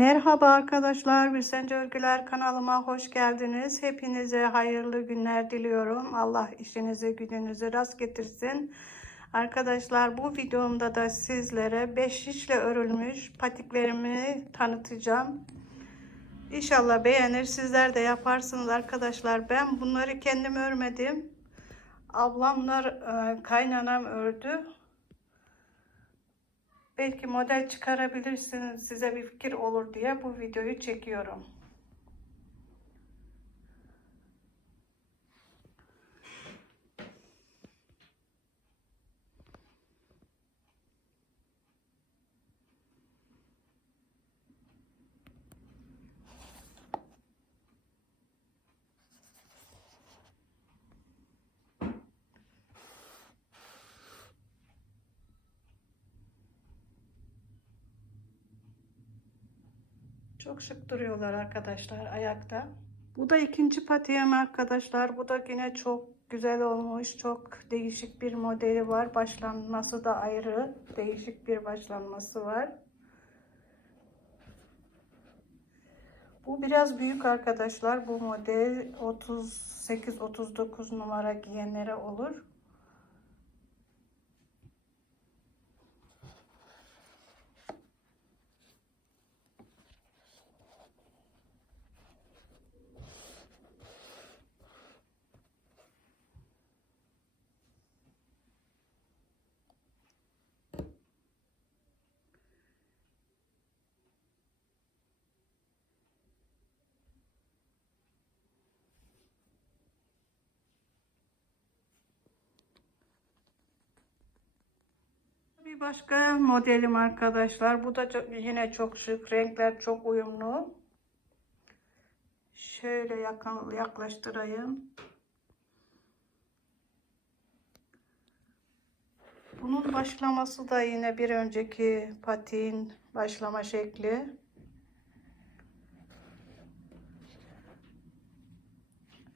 Merhaba arkadaşlar, Bilsence Örgüler kanalıma hoş geldiniz. Hepinize hayırlı günler diliyorum. Allah işinizi gücünüzü rast getirsin. Arkadaşlar bu videomda da sizlere 5 işle örülmüş patiklerimi tanıtacağım. İnşallah beğenir, sizler de yaparsınız arkadaşlar. Ben bunları kendim örmedim. Ablamlar, e, kaynanam ördü. Belki model çıkarabilirsiniz, size bir fikir olur diye bu videoyu çekiyorum. Çok şık duruyorlar arkadaşlar ayakta. Bu da ikinci patiğim arkadaşlar. Bu da yine çok güzel olmuş. Çok değişik bir modeli var. Başlanması da ayrı. Değişik bir başlanması var. Bu biraz büyük arkadaşlar. Bu model 38-39 numara giyenlere olur. Bir başka modelim arkadaşlar. Bu da çok- yine çok şık. Renkler çok uyumlu. Şöyle yakın yaklaştırayım. Bunun başlaması da yine bir önceki patiğin başlama şekli.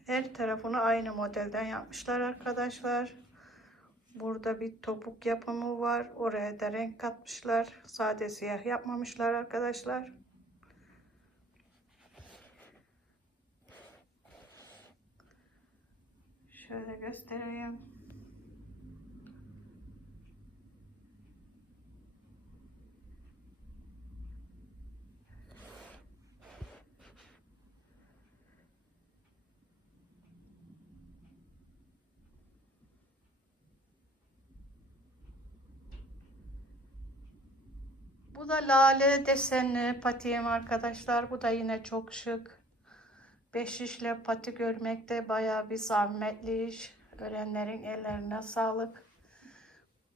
Her tarafını aynı modelden yapmışlar arkadaşlar. Burada bir topuk yapımı var. Oraya da renk katmışlar. Sade siyah yapmamışlar arkadaşlar. Şöyle göstereyim. Bu da lale desenli patiğim arkadaşlar. Bu da yine çok şık. Beş işle pati görmek de bayağı bir zahmetli iş. Öğrenlerin ellerine sağlık.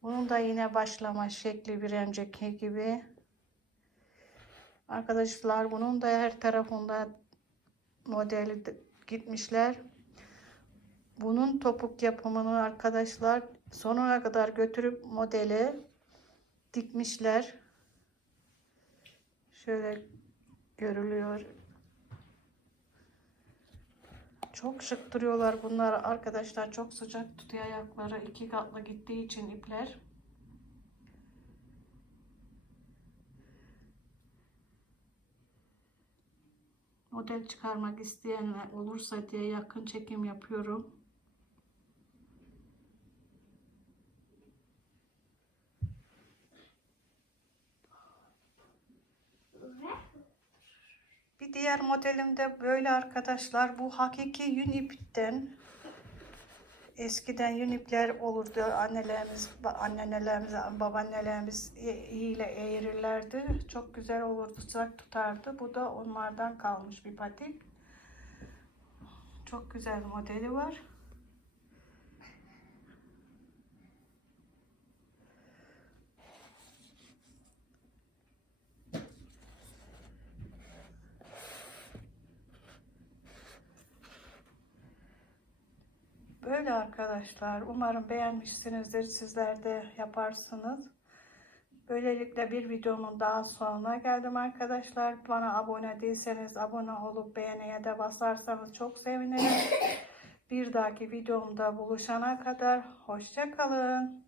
Bunun da yine başlama şekli bir önceki gibi. Arkadaşlar bunun da her tarafında modeli de- gitmişler. Bunun topuk yapımını arkadaşlar sonuna kadar götürüp modeli dikmişler. Şöyle görülüyor. Çok şık duruyorlar bunlar arkadaşlar. Çok sıcak tutuyor ayakları. iki katlı gittiği için ipler. Model çıkarmak isteyenler olursa diye yakın çekim yapıyorum. Bir diğer modelim de böyle arkadaşlar. Bu hakiki yün ipten. Eskiden yün ipler olurdu. Annelerimiz, anneannelerimiz, babaannelerimiz iyiyle eğirirlerdi. Çok güzel olurdu, sıcak tutardı. Bu da onlardan kalmış bir patik. Çok güzel modeli var. Böyle arkadaşlar. Umarım beğenmişsinizdir. Sizler de yaparsınız. Böylelikle bir videomun daha sonuna geldim arkadaşlar. Bana abone değilseniz abone olup beğeniye de basarsanız çok sevinirim. Bir dahaki videomda buluşana kadar hoşça kalın.